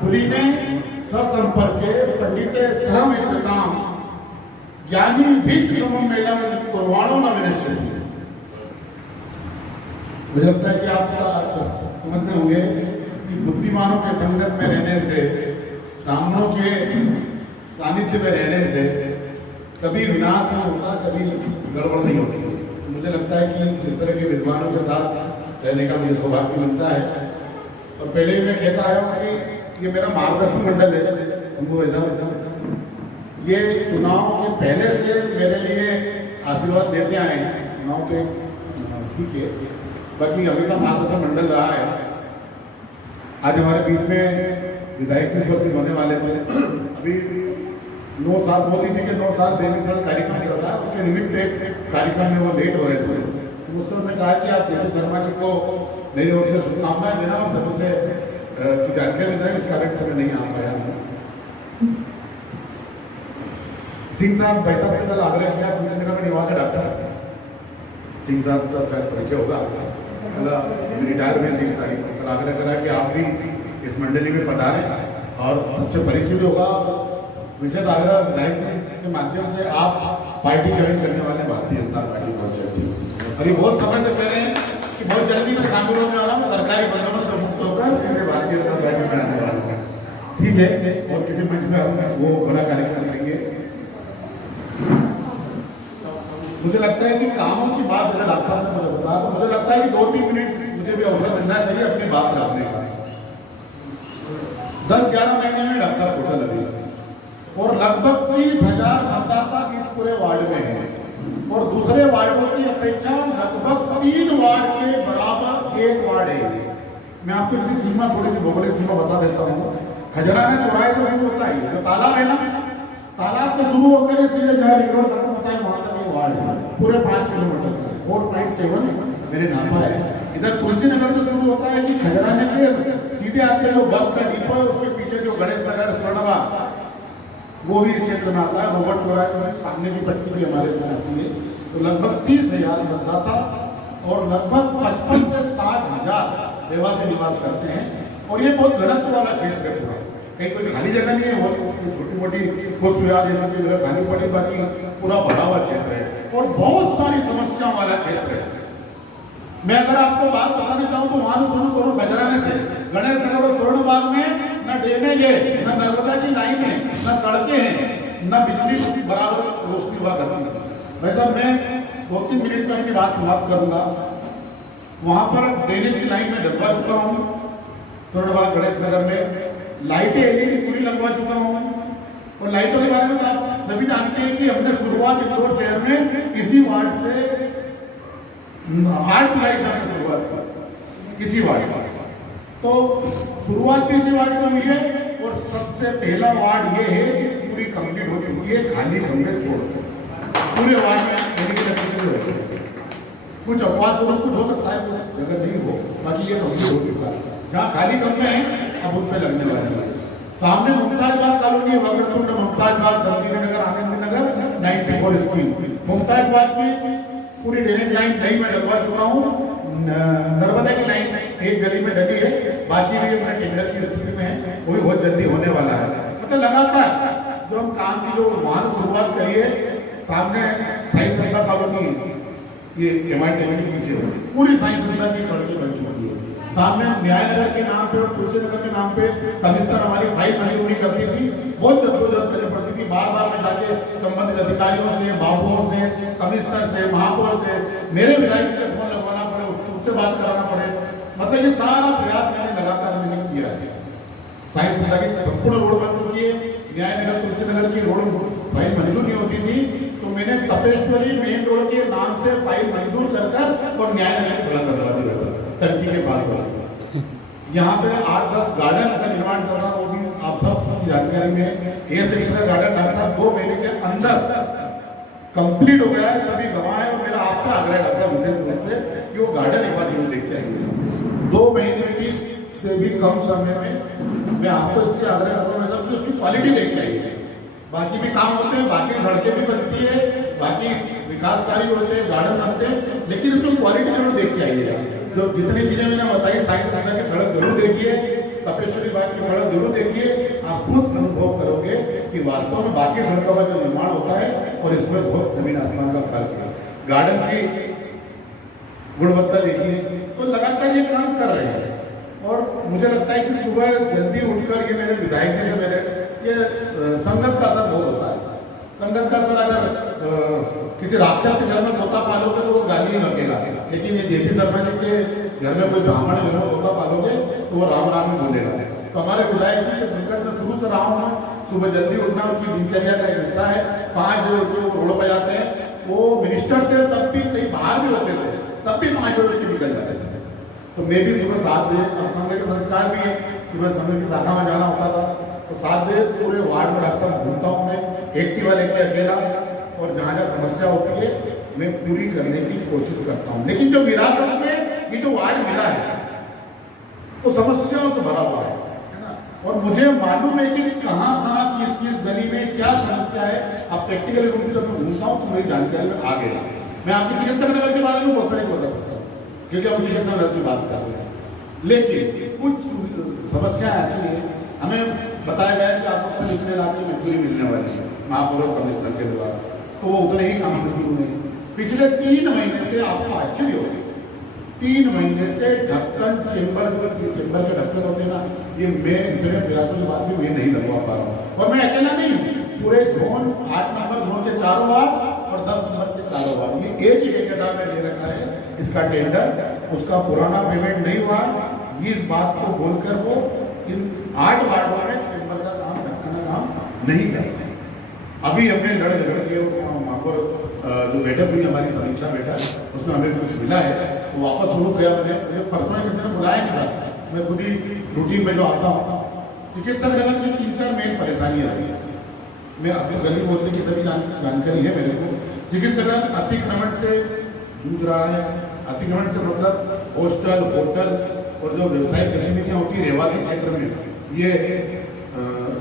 खुली ने ससंपर्के पंडिते सहमित्रताम ज्ञानी बीच समम मेलम कुर्वाणो न विनश्यति। मुझे लगता है कि आप समझ में होंगे कि बुद्धिमानों के संगत में रहने से, ब्राह्मणों के सानिध्य में रहने से कभी विनाश नहीं होता, कभी गड़बड़ नहीं होती। मुझे लगता है कि इस तरह के विद्वानों के साथ रहने का मुझे सौभाग्य मिलता है। और पहले ही मैं कहता आया हूँ कि ये मेरा मार्गदर्शन मंडल है, हमको ऐसा ये चुनाव के पहले से मेरे लिए आशीर्वाद देते आए हैं। चुनाव तो ठीक है, बाकी अभी का मार्गदर्शन मंडल रहा है। आज हमारे बीच में विधायक जी उपस्थित होने वाले थे। अभी 9 साल मोदी जी के 9 साल 9 साल कार्यक्रम चल रहा है, उसके निमित्त एक कार्यक्रम में वो लेट हो रहे थे। तो मुझसे उन्होंने कहा कि आप देवेंद्र शर्मा जी को मेरी ओर से शुभकामनाएं देना और सभी से जानकारी देना, इस कारण से मैं नहीं आ पाया हूँ। सिंह साहब भाई साहब से कल आग्रह किया, पूछने का मेरी आवाज़ है डॉक्टर साहब सिंह साहब का शायद परिचय होगा। कल रिटायर में 30 तारीख को कल आग्रह करा कि आप भी इस मंडली में पधारें और सबसे परिचित होगा। विशेष आग्रह विधायक के माध्यम से आप पार्टी ज्वाइन करने वाले भारतीय जनता पार्टी बहुत जल्दी, और ये बहुत समय से कह रहे हैं कि बहुत जल्दी मैं शामिल होने वाला हूँ, सरकारी बंदोबस्त से मुक्त होकर सीधे भारतीय जनता पार्टी में आने वाला हूँ। ठीक है, और किसी मंच में हम वो बड़ा कार्यक्रम करेंगे। मुझे लगता है कि कामों की बात जैसे रास्ता ने मुझे बताया, तो मुझे लगता है कि 2-3 मिनट मुझे भी अवसर मिलना चाहिए अपनी बात रखने का। 10-11 महीने में डॉक्टर साहब कोटा लगेगा और लगभग 30,000 मतदाता इस पूरे वार्ड में है, और दूसरे वार्डों की अपेक्षा लगभग 3 वार्ड के बराबर एक वार्ड है। मैं आपको इसकी सीमा, थोड़ी सी भौगोलिक सीमा बता देता हूँ। खजराना चौराहे तो शुरू होता है, जो तालाब है ना, तालाब से शुरू होकर सीधे जहाँ रिवर खत्म होता है वहां तक ये वार्ड है, पूरे 5 किलोमीटर का 4.7 मेरे नापा है। इधर तुलसी नगर से शुरू होता है कि खजराने के सीधे आते हैं, बस का डिपो है, उसके पीछे जो गणेश नगर स्वर्णबाग वो भी इस क्षेत्र में आता है। रोबोट चौराहे में सामने की पट्टी भी हमारे से आती है। तो लगभग 30,000 मतदाता और लगभग 55 से 60,000 रहवासी निवास करते हैं, और ये बहुत घनत्व वाला क्षेत्र है। पूरा कहीं कोई खाली जगह नहीं है, वो छोटी मोटी पुष्प विहार जैसी जगह खाली पड़ी, बाकी पूरा भरा हुआ क्षेत्र है और बहुत सारी समस्याओं वाला क्षेत्र है। मैं अगर आपको बात बताना चाहूँ तो वहां से शुरू करूँ खजराने से। गणेश नगर और स्वर्णबाग में न ड्रेनेज है, न नर्मदा की लाइन है, न सड़कें हैं, न बिजली बराबर रोशनी हुआ करती है। भाई साहब मैं 2-3 मिनट में अपनी बात समाप्त करूंगा। वहां पर ड्रेनेज की लाइन में डलवा चुका हूँ, स्वर्णबाग गणेश नगर में लाइटें एलईडी पूरी लगवा चुका हूँ। और लाइटों के बारे में तो आप सभी जानते हैं कि हमने शुरुआत इंदौर शहर में इसी वार्ड से 8 जुलाई से हमने शुरुआत की, इसी वार्ड से। तो शुरुआत भी इसी वार्ड से हुई है, और सबसे पहला वार्ड ये है कि पूरी कंप्लीट हो चुकी है, खाली कमरे छोड़कर पूरे वार्ड में एलईडी लगी हो चुकी है। कुछ अपवाद से कुछ हो सकता है, कुछ जगह नहीं हो, बाकी ये कंप्लीट हो चुका है। जहाँ खाली कमरे हैं अब उन पे लगने वाली है। सामने मुमताज बाग कॉलोनी, वक्रतुंड, मुमताज बाग, संजीवनी नगर, आनंद नगर, 94 स्कूल। मुमताज बाग की पूरी ड्रेनेज लाइन नई में लगवा चुका हूँ। नर्मदा की लाइन एक गली में डली है, बाकी भी अपने टेंडर की स्थिति में है, वो भी बहुत जल्दी होने वाला है। मतलब लगातार जो हम काम की जो वहां से शुरुआत करी है, सामने साई संता कॉलोनी, ये MIT के पीछे पूरी साई संता की सड़कें बन चुकी है। सामने न्याय नगर के नाम पे और तुलसी नगर के नाम पे कमिश्नर हमारी फाइल मंजूरी करती थी, बहुत जद्दोजहद करनी पड़ती थी। बार में जाके संबंधित अधिकारियों से, बाबुओं से, कमिश्नर से, महापौर से, मेरे विधायक से फोन लगवाना पड़े, उससे बात कराना पड़े। मतलब ये सारा प्रयास मैंने लगातार मैंने किया है। साई संता की संपूर्ण रोड बन चुकी है। न्याय नगर तुलसी नगर की रोड फाइल मंजूर नहीं होती थी, तो मैंने तपेश्वरी मेन रोड के नाम से फाइल मंजूर कर और न्याय नगर की सड़क बनवा दी वैसा टंकी के पास वाला। यहाँ पे 8-10 गार्डन का निर्माण कर रहा, वो भी आप सब जानकारी में। ये सेक्टर गार्डन डॉक्टर साहब 2 महीने के अंदर कंप्लीट हो गया है, सभी गवाह है। और मेरा आपसे आग्रह डॉक्टर साहब विशेष रूप से कि वो गार्डन एक बार जरूर देख के आइएगा। 2 महीने की से भी कम समय में मैं आपको इसलिए आग्रह कर रहा हूँ कि उसकी क्वालिटी देख के आइए। बाकी भी काम होते हैं, बाकी सड़कें भी बनती है, बाकी विकास कार्य होते हैं, गार्डन बनते हैं, लेकिन उसकी क्वालिटी जरूर देख के आइएगा। जो जितनी चीजें मैंने बताई, साइंस संस्था की सड़क जरूर देखिए, तपेश्वरी बाग की सड़क जरूर देखिए, आप खुद अनुभव करोगे कि वास्तव में बाकी सड़कों का जो निर्माण होता है और इसमें बहुत जमीन आसमान का फर्क है। गार्डन की गुणवत्ता देखिए, तो लगातार ये काम कर रहे हैं। और मुझे लगता है कि सुबह जल्दी उठकर ये मेरे विधायक जी से मेरे ये संगत का असर बहुत होता है। संगत का असर अगर किसी राक्षस के घर में तोता पालोगे तो वो गाली ही रखेगा, लेकिन ये जेपी शर्मा जी के घर में कोई ब्राह्मण घर में तोता पालोगे तो वो राम राम ही बोलेगा। तो हमारे विधायक जी के संगत में शुरू से रहा हूँ मैं, सुबह जल्दी उठना उनकी दिनचर्या का एक हिस्सा है। 5 बजे रोड पर जाते हैं, वो मिनिस्टर थे तब भी कहीं बाहर भी होते थे, तब भी 5 बजे के निकल जाते थे। तो मैं भी सुबह 7 बजे, अब संघ के संस्कार भी है, सुबह संघ की शाखा में जाना होता था, तो 7 बजे पूरे वार्ड में अक्सर घूमता हूँ मैं, एक्टिवा लेके अकेला, और जहाँ जहाँ समस्या होती है मैं पूरी करने की कोशिश करता हूँ। लेकिन जो विरासत में ये जो वार्ड मिला है तो समस्याओं से भरा हुआ है ना, और मुझे मालूम है कि कहाँ कहाँ किस गली में क्या समस्या है। अब प्रैक्टिकली रूप में जब मैं घूमता हूँ तो मेरी जानकारी में आ गया। मैं आपकी चिकित्सक नगर के बारे में बहुत सारे बता सकता हूँ, क्योंकि हम चिकित्सक नगर की बात कर रहे हैं। लेकिन कुछ समस्याएं आती है, हमें बताया गया है कि आपको इतने लाख की मंजूरी मिलने वाली है महापौर कमिश्नर के द्वारा, तो वो उतने ही काम मंजूर नहीं। पिछले 3 महीने से आपको आश्चर्य होगा, 3 महीने से ढक्कन चेंबर के ढक्कन होते हैं ना, ये मैं इतने प्रयासों के बाद भी मैं नहीं लगवा पा रहा हूँ। और मैं अकेला नहीं, पूरे जोन 8 नंबर जोन के 4 वार्ड और 10 नंबर के 4 वार्ड, ये एक ही ठेकेदार ने ले रखा है इसका टेंडर, उसका पुराना पेमेंट नहीं हुआ। इस बात को बोलकर वो इन 8 वार्डों में चेंबर का काम, ढक्कन का काम नहीं कर रहे। अभी हमने लड़ के वहाँ पर जो बैठक हुई हमारी समीक्षा बैठक, उसमें हमें कुछ मिला है तो वापस शुरू किया मैंने। मुझे परसों किसी ने बुलाया नहीं था, मैं खुद ही रूटीन में जो आता हूँ। चिकित्सक नगर की 3-4 मेन परेशानियाँ रही है, मैं अपनी गली बोलने की सभी जानकारी है मेरे को। चिकित्सक अतिक्रमण से जूझ रहा है। अतिक्रमण से मतलब हॉस्टल, होटल और जो व्यवसायिक गतिविधियाँ होती है रहवासी क्षेत्र में, ये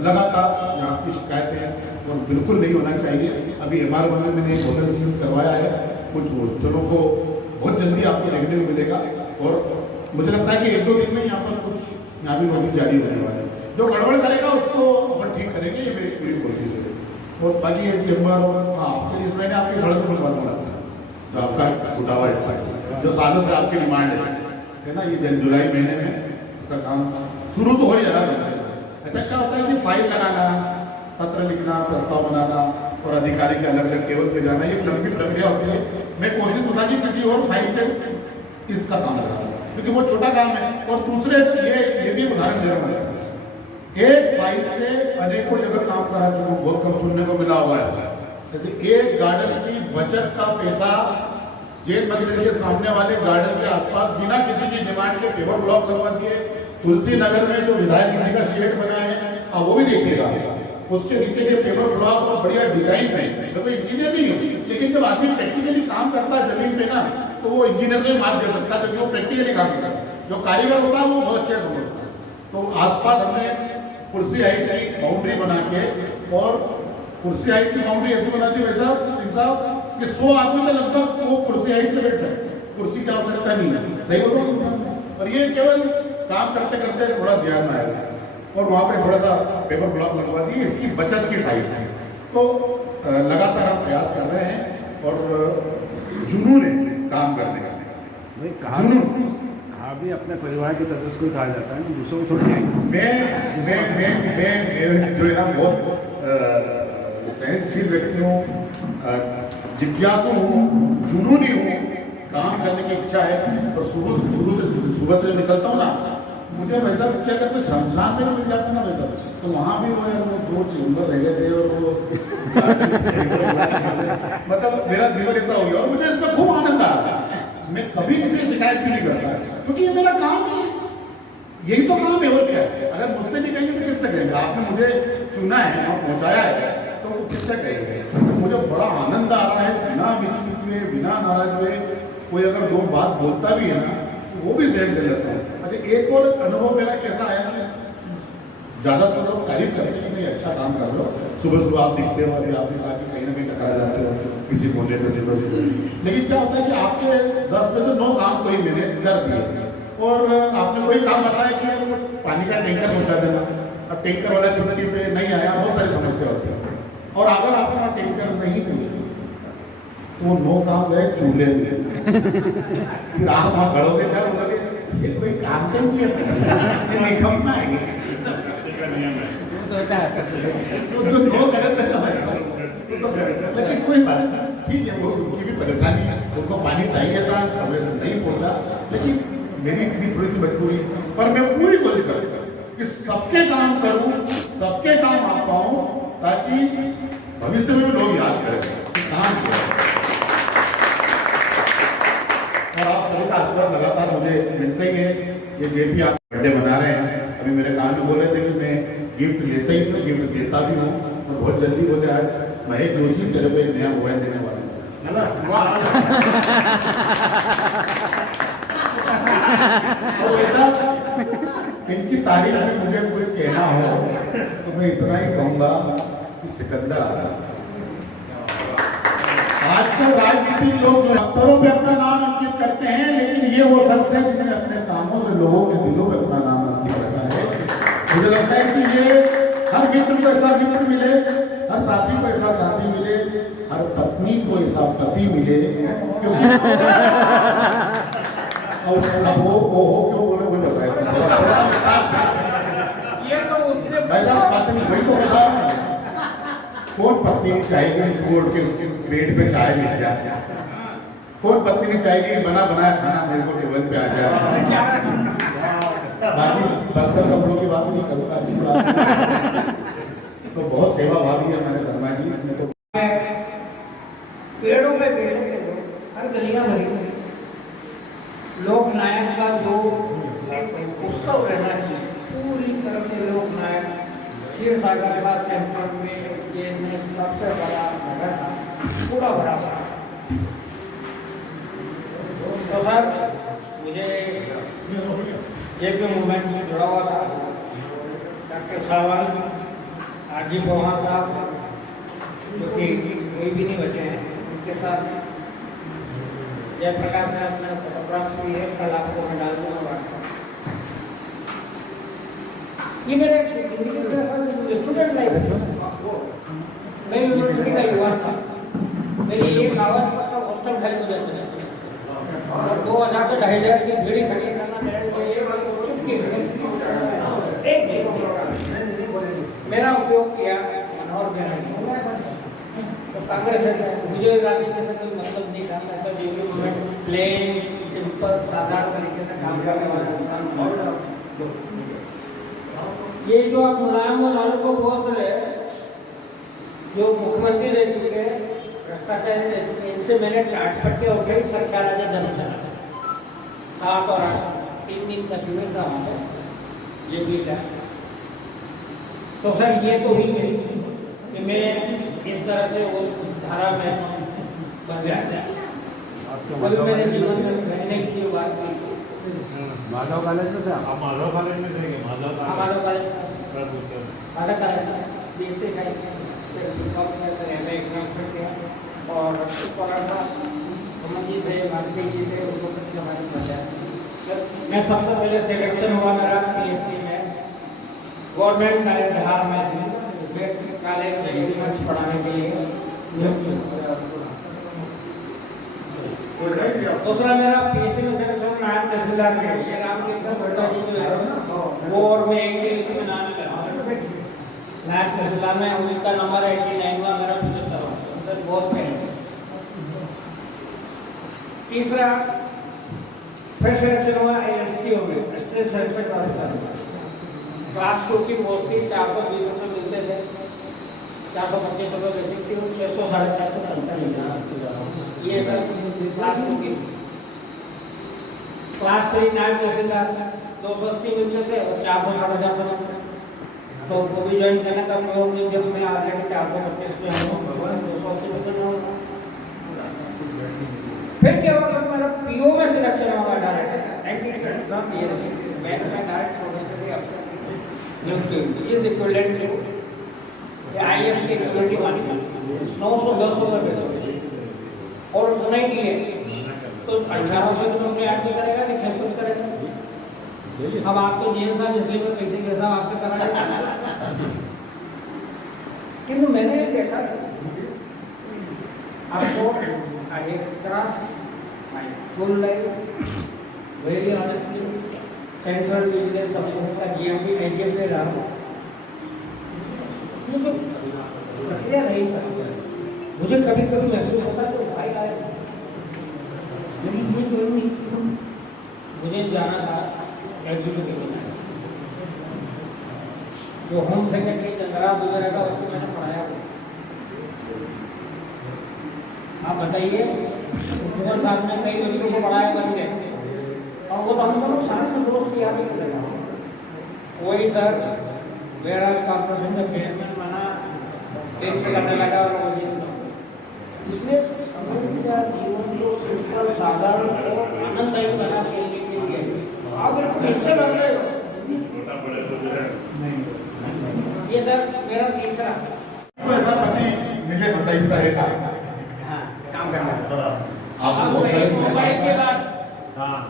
लगातार यहाँ की शिकायतें और बिल्कुल नहीं होना चाहिए। अभी MR में मैंने एक होटल सील करवाया है, कुछ हॉस्टलों को बहुत जल्दी आपको देखने को मिलेगा, और मुझे लगता है कि 1-2 दिन में यहाँ पर कुछ यहाँ भी नोटिस जारी होने वाले हैं। जो गड़बड़ करेगा उसको अपन ठीक करेंगे, ये मेरी पूरी कोशिश है। और बाकी ये चेम्बर, हाँ इस महीने आपकी सड़क को बनवा दूँगा सर, जो आपका छूटा हुआ हिस्सा जो सालों से आपकी डिमांड है ना, ये जुलाई महीने में उसका काम शुरू तो हो ही जा रहा है। अच्छा क्या होता है कि फाइल लगाना, पत्र लिखना, प्रस्ताव बनाना और अधिकारी के अलग अलग टेबल पे जाना, ये लंबी प्रक्रिया होती है। मैं कोशिश होता कि किसी और फाइल से इसका काम करा, क्योंकि वो छोटा काम है। और दूसरे ये भी उदाहरण दे रहा हूँ, एक फाइल से अनेकों जगह काम करा चुका हूँ, बहुत कम सुनने को मिला हुआ है। जैसे एक गार्डन की बचत का पैसा जैन मंदिर के सामने वाले गार्डन के आसपास बिना किसी की डिमांड के पेपर ब्लॉक लगवा दिए। तुलसी नगर में जो विधायक जी का शेड बना है, वो भी देखिएगा, उसके नीचे के पेपर ब्लॉक और बढ़िया डिजाइन में, तो इंजीनियर नहीं होती, लेकिन जब आदमी प्रैक्टिकली काम करता है जमीन पे ना, तो वो इंजीनियर को मार्क दे सकता है, क्योंकि वो प्रैक्टिकली काम करता है। जो कारीगर होता है वो बहुत अच्छे समझता है। तो आसपास हमने कुर्सी हाइट की बाउंड्री बना के, और कुर्सी हाइट की बाउंड्री ऐसी बना दी वैसा साहब कि 100 आदमी तो लगभग वो कुर्सी हाइट पे बैठ सकते हैं, कुर्सी की आवश्यकता नहीं है। सही बोलो। और ये केवल काम करते करते थोड़ा ध्यान में आएगा, और वहाँ पे थोड़ा सा पेपर ब्लॉक लगवा दिए इसकी बचत की साइड से। तो लगातार हम प्रयास कर रहे हैं, और जुनून है काम करने का, जुनून। अभी अपने परिवार की तरफ से कोई कहा जाता है ना, दूसरों को थोड़ी। मैं जो है ना बहुत सहनशील व्यक्ति हूँ, जिज्ञासु हूँ, जुनूनी हूँ, काम करने की इच्छा है। और सुबह से निकलता हूँ ना, मुझे वैसा क्या करते शमशान में मिल जाता ना वैसा, तो वहाँ भी वो 2 चेम्बर रह गए थे, और वो मतलब मेरा जीवन ऐसा हो गया, और मुझे इसमें खूब आनंद आ रहा है। मैं कभी किसी की शिकायत भी नहीं करता, क्योंकि ये मेरा काम है, यही तो काम है, और क्या है। अगर मुझसे नहीं कहेंगे तो किससे कहेंगे? आपने मुझे चुना है, आप पहुँचाया है, तो वो किससे कहेंगे? तो मुझे बड़ा आनंद आ रहा है, बिना विचलित हुए, बिना नाराज हुए। कोई अगर 2 बात बोलता भी है ना, वो भी सहन कर लेता है। अच्छा, एक और अनुभव मेरा कैसा आया कि ज़्यादातर लोग तारीफ करते हैं कि नहीं अच्छा काम कर रहे हो, सुबह सुबह आप दिखते हो, अभी आपने कहा कि कहीं ना कहीं टकरा जाते हो किसी कोने पे सुबह सुबह। लेकिन क्या होता है कि आपके 10 में से 9 काम कोई मैंने कर दिए, और आपने कोई काम बताया कि यार पानी का टैंकर पहुंचा देना, अब टैंकर वाला छुट्टी पे नहीं आया, बहुत सारी समस्या होती है। और अगर आपका टैंकर नहीं पहुंचा तो नो काम गए चूल्हे में। फिर आप वहाँ खड़ोगे क्या बोलोगे, ये कोई काम कर नहीं है, ये निकम्मा है ये। तो नो गलत है ना भाई साहब, तो लेकिन कोई बात नहीं, ठीक है, वो उनकी भी परेशानी है, उनको पानी चाहिए था, समय से नहीं पहुंचा, लेकिन मेरी भी थोड़ी सी मजबूरी, पर मैं पूरी कोशिश करूँगा कि सबके काम करूँ, सबके काम आ पाऊँ, ताकि भविष्य में भी लोग याद करें कि काम किया। और आप सभी का आशीर्वाद लगातार मुझे मिलता ही है। ये जेपी आप बर्थडे मना रहे हैं, अभी मेरे कान में बोल रहे थे कि मैं गिफ्ट लेता ही तो गिफ्ट देता भी हूँ, और बहुत जल्दी बोले आज महेश जोशी तेरे को एक नया मोबाइल देने वाले तो वैसा इनकी तारीफ में मुझे कुछ कहना हो तो मैं इतना ही कहूँगा कि सिकंदर आजम, आजकल राजनीतिक लोग जो दफ्तरों पे अपना नाम अंकित करते हैं, लेकिन ये वो शख्स है जिन्हें अपने कामों से लोगों के दिलों पे अपना नाम अंकित रखा है। मुझे लगता है कि ये हर मित्र को ऐसा मित्र मिले, हर साथी को ऐसा साथी मिले, हर पत्नी को ऐसा पति मिले, क्योंकि और उसका वो क्यों बोले वो बताया ये तो उसने पत्नी, वही तो बता रहा हूं। कौन पत्नी नहीं चाहेगी इस बोर्ड के बेड पे चाय मिल जाए, कौन पत्नी नहीं चाहेगी कि बना बनाया खाना मेरे को टेबल पे आ जाए। बाकी बर्तन कपड़ों की बात नहीं करूँगा, अच्छी बात है, तो बहुत सेवा भावी है हमारे शर्मा जी ने। तो पेड़ों में बैठे थे लोग, हर गलियां भरी थी। लोकनायक का जो उत्सव रहना चाहिए, पूरी तरह से लोकनायक क्षीर सागर का सेंटर में ये में सबसे बड़ा नगर था, पूरा भरा भरा। तो सर मुझे जेपी मूवमेंट से जुड़ा हुआ था, डॉक्टर सावंत, आरजी बोहा साहब जो कि कोई भी नहीं बचे हैं, उनके साथ जयप्रकाश साहब मेरा फोटोग्राफ्स भी है, कल आपको मैं डाल दूंगा व्हाट्सएप। ये मेरे जिंदगी का स्टूडेंट लाइफ है, मैं यूनिवर्सिटी का युवा था, मेरी एक आवाज़ पर सब हॉस्टल खाली हो जाते हैं, और 2000 से 2500 की भीड़ इकट्ठी करना मेरे लिए चुटकी मेरा उपयोग किया मनोहर बिहारी, तो कांग्रेस विजय गांधी के साथ कोई मतलब नहीं था। मैं तो जेपी मूवमेंट प्लेन सिंपल साधारण तरीके से काम करने वाला इंसान था। ये जो आप मुलायम लालू को बोल रहे जो मुख्यमंत्री रह चुके हैं, भ्रष्टाचार रह चुके, इनसे मैंने टाट पट्टे और कई सरकार धर्मशाला 7 और 8 3 दिन का शिविर था वहाँ पर जेपी का। तो सर ये तो हुई मेरी कि मैं इस तरह से वो धारा में बन गया था। कभी मेरे जीवन में मैंने की बात की माधव कॉलेज में था, आप माधव कॉलेज में थे? Madhav college Madhav college BSc science किया, और पराठा जी थे, वाजपेयी जी थे, उनको कुछ हमारे बताया। मैं सबसे पहले सिलेक्शन हुआ मेरा पीएससी में, गवर्नमेंट कॉलेज बिहार में कॉलेज पढ़ाने के लिए नियुक्त। दूसरा मेरा पीएससी में सिलेक्शन नायब तहसीलदार के, ये नाम लिखकर बेटा जी जो है वो, और मैं एक ही लिस्ट में नाम लिखा नायब तहसीलदार में, उनका नंबर 89 हुआ, मेरा 75 हुआ, उनसे बहुत पहले। तीसरा फिर सिलेक्शन हुआ एएसटीओ में, स्टेट सेलेक्शन ऑफिसर, क्लास 2 की पोस्ट थी, 420 रुपये मिलते थे, 425 रुपये बेसिक थी, 600 750 घंटा ये सर क्लास 2 की। क्लास 3 नायब तहसीलदार 280 मिलते थे और 400 750 तो वो भी ज्वाइन करना था। मैं जब मैं आ गया कि 425 में हूँ, 280 में। फिर क्या हुआ, मेरा पीओ में सिलेक्शन हुआ डायरेक्ट, मैं डायरेक्ट प्रोफेसर अफसर इज इक्विवेलेंट टू आईएएस की 71 910 रुपये बेसिक, और उतना ही दिए तो 1800 तो नौकरी आदमी करेगा कि 600 करेगा। अब आप तो डीएम साहब इसलिए मैं पैसे के साहब आपसे करा देता। किंतु मैंने ये देखा आपको I cross my school life very honestly central business commission का जीएमपी एजीएम में रहा हूँ। ये जो प्रक्रिया रही सर, मुझे कभी कभी महसूस होता है तो भाई आए, लेकिन ये जो नहीं, मुझे जाना था एग्जीक्यूटिव में, जो होम सेक्रेटरी चंद्रा वगैरह का उसको मैंने पढ़ाया। आप बताइए, मुख्यमंत्री साहब ने कई बच्चों को पढ़ाया बन गए, और वो तो हम दोनों साथ में दोस्त याद ही करेगा। वही सर बेराज कॉर्पोरेशन का चेयरमैन बना, एक से करने लगा और वो इसलिए समस्या जीवन को सिंपल साधारण और आनंददायक बनाने के लिए आप बिल्कुल निश्चय कर रहे हो। ये सर मेरा तीसरा तो ऐसा पति मिले बताइए इसका एक काम करना है। आप बहुत सारे मोबाइल के बाद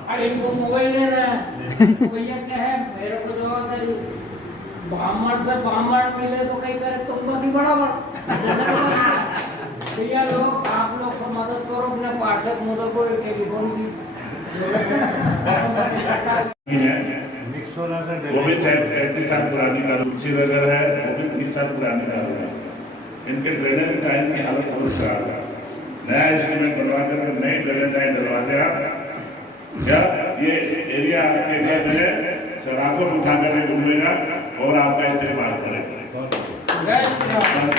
अरे इनको मोबाइल लेना है तो भैया क्या है, मेरे को जो ब्राह्मण से ब्राह्मण मिले तो कहीं करे तुम भी बराबर भैया लोग आप लोग को मदद करो, अपने पार्षद मोदक को टेलीफोन की वो भी 35 साल पुरानी का रुचि नगर है, वो भी 30 साल पुरानी का है। इनके ड्रेनेज टाइम की हालत बहुत खराब है। नया एस्टीमेट बनवा कर नई ड्रेनेज लाइन डलवाते आप क्या ये एरिया आपके लिए जो है सराखों उठा कर घूमेगा और आपका इस्तेमाल करेगा।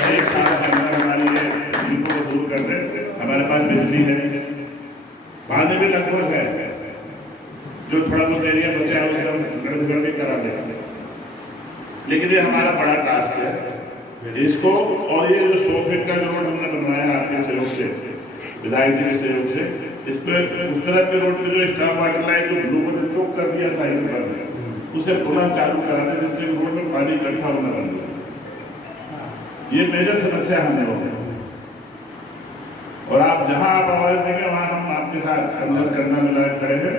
एक साल के अंदर हमारी ये इनको को दूर कर दे। हमारे पास बिजली है, पानी भी लगभग है, जो थोड़ा बहुत एरिया बचा है उसका गड़बड़ भी करा देगा। लेकिन ये हमारा बड़ा टास्क है इसको, और ये जो 100 फीट का जो रोड हमने बनवाया आपके सहयोग से, विधायक जी के सहयोग से, इस पे उस तरह के रोड पे जो स्टॉप वाटर लाइन जो लोगों ने चौक कर दिया साइड पर, उसे पुनः चालू कराना जिससे रोड में पानी इकट्ठा होना बंद हो। ये मेजर समस्या हम लोग है, और आप जहां आप आवाज देंगे वहां हम आपके साथ कन्वर्स करना मिला खड़े हैं।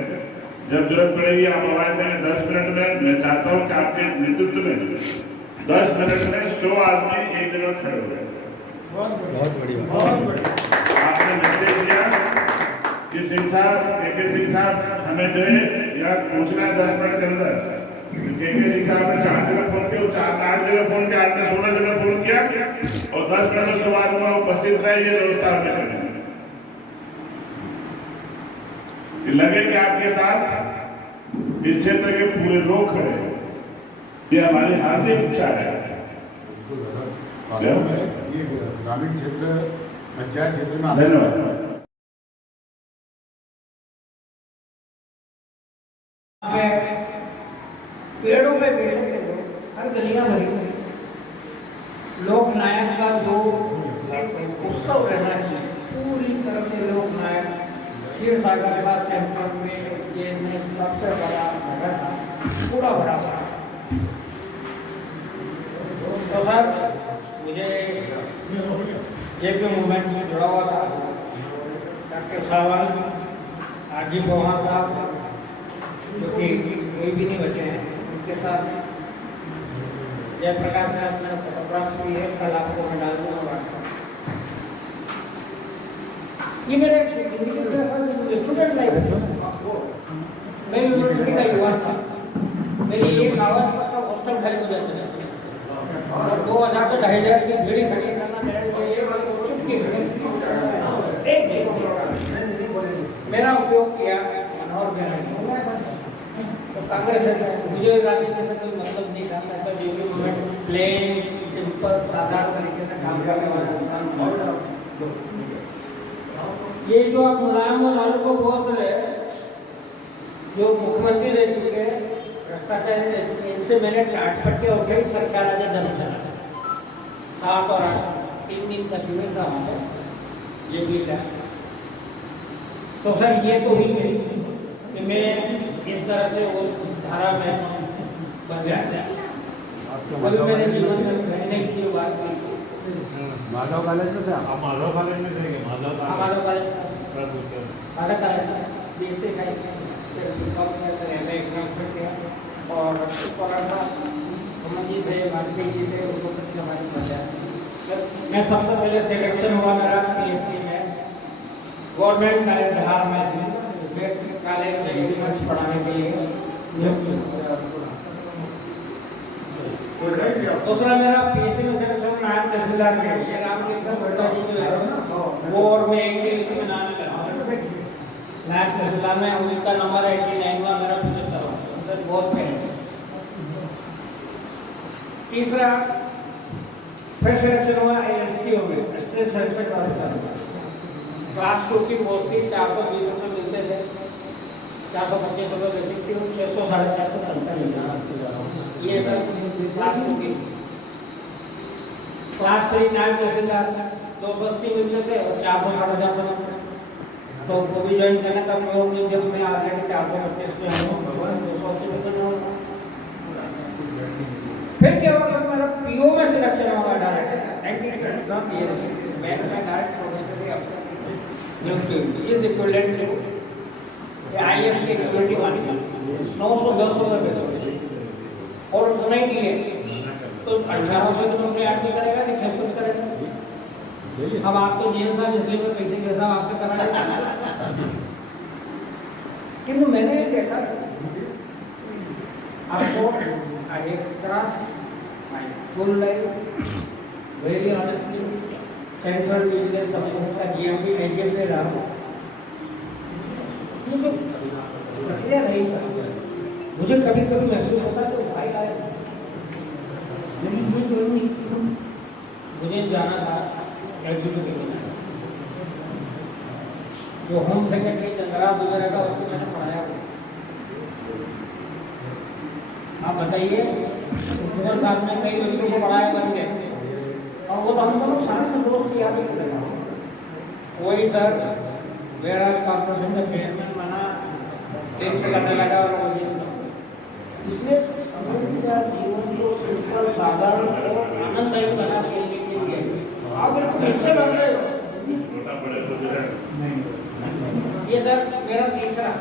जब जरूरत पड़ेगी आप आवाज देंगे 10 मिनट में। मैं चाहता हूं कि आपके नेतृत्व में 10 मिनट में 100 आदमी एक जगह खड़े हो जाए। बहुत बढ़िया आपने मैसेज दिया कि सिंह साहब, के सिंह साहब, हमें जो है यहाँ पहुंचना है 10 मिनट के अंदर। के सिंह साहब ने 4 जगह फोन किया, 8 जगह फोन किया, आपने 16 जगह फोन किया, और 10 मिनट में 100 आदमी उपस्थित रहे। ये व्यवस्था हमने करनी है। लगे कि आपके साथ इस क्षेत्र के पूरे लोग खड़े हैं, ये हमारी हार्दिक इच्छा है। ये ग्रामीण क्षेत्र पंचायत क्षेत्र में धन्यवाद। पेड़ों पे बैठे थे लोग, हर गलियां भरी थी। लोकनायक का जो उत्सव रहना चाहिए, पूरी तरह से लोकनायक क्षीर सागर का सेंटर में जेल में सबसे बड़ा नगर था, पूरा भरा पड़ा। तो सर मुझे जेपी मूवमेंट से जुड़ा हुआ था, डॉक्टर सावंत, आरजी बोहा साहब, जो कि कोई भी नहीं बचे हैं, उनके साथ जयप्रकाश साहब मेरा फोटोग्राफ्स भी है, कल आपको मैं डाल दूँगा व्हाट्सएप। ये मेरे जिंदगी का स्टूडेंट लाइफ है। मैं यूनिवर्सिटी का युवा था, मेरी एक आवाज़ पर सब हॉस्टल खाली हो जाते हैं, और 2000 से 2500 की भीड़ इकट्ठी करना मेरे लिए चुटकी मेरा उपयोग किया मनोहर बेहरा। तो कांग्रेस मुझे राजनीति से कोई मतलब नहीं था। मैं तो जो भी मूवमेंट प्लेन सिंपल साधारण तरीके से काम करने वाला इंसान था। ये जो आप मुलायम लालू को बोल रहे, जो मुख्यमंत्री रह चुके हैं, भ्रष्टाचार रह चुके हैं, इनसे मैंने टाट पट्टे और कई सरकार आगे धर्मशाला 7 और 8 3 दिन का शिविर था वहाँ पे जेबी का। तो सर ये तो ही मेरी कि मैं इस तरह से वो धारा में बन गया। कभी मेरे जीवन में मैंने की बात की माधव कॉलेज में था। आप माधव कॉलेज में थे? माधव कॉलेज देश से साइंस में एग्जाम किया। डॉक्टर पराठा कमल जी थे, वाजपेयी जी थे, उनको कुछ हमारी बताया। मैं सबसे पहले सिलेक्शन हुआ मेरा PSC में, गवर्नमेंट कॉलेज बिहार में, कॉलेज में इंजीनियर्स पढ़ाने के लिए नियुक्त। दूसरा मेरा PSC में सिलेक्शन नायब तहसीलदार के, ये राम कृष्ण भट्टा जी जो है वो, और मैं एक ही लिस्ट में नाम लिखा नायब तहसीलदार में, उनका नंबर 89 हुआ, मेरा 75 हुआ, मतलब बहुत पहले। तीसरा फिर सिलेक्शन हुआ ASTO में, स्टेट सेलेक्शन ऑफिसर में। क्लास 2 की पोस्ट थी, 420 रुपये मिलते थे, 425 रुपये बेसिक थी, 600 साढ़े 600 घंटा मिलता। ये सर क्लास 2 की। क्लास 3 नायब तहसीलदार 280 मिलते थे और 400 साढ़े 400 मिलते। तो वो भी ज्वाइन करने का प्रयोग नहीं, जब मैं ऑलरेडी 425 में हूँ, 280 में तो नहीं होगा। फिर क्या हुआ, मेरा PO में सिलेक्शन हुआ डायरेक्ट, बैंक में डायरेक्ट प्रोफेशनली अफसर नियुक्ति हुई, इज इक्विवेलेंट टू IAS की इक्विवेलेंट वाली 910 रुपये बेसिक, और उतना ही दिए तो 1800 तो नौकरी आदमी करेगा कि 600 करेगा। अब आपको जेल साहब इसलिए मैं पैसे के साथ आपसे करा, किंतु मैंने ये देखा आपको cross full life very honestly central business commission का GMP AGM में रहा हूँ। ये जो प्रक्रिया रही सर, मुझे कभी कभी महसूस होता है कि भाई आए, लेकिन ये जो नहीं, मुझे जाना था एग्जीक्यूटिव में, जो होम सेक्रेटरी चंद्रा गुजरा का, उसको मैंने पढ़ाया। आप बताइए, प्रिंसिपल साहब ने कई बच्चों को पढ़ाया बन गए, और वो तो हम दोनों साथ में दोस्त याद ही करेगा। वही सर वेराज कॉर्पोरेशन का चेयरमैन बना, एक से करने लगा, और वही इसलिए समस्या जीवन को सिंपल साधारण और आनंददायक बनाने के लिए आप बिल्कुल निश्चय करते हो। ये सर मेरा तीसरा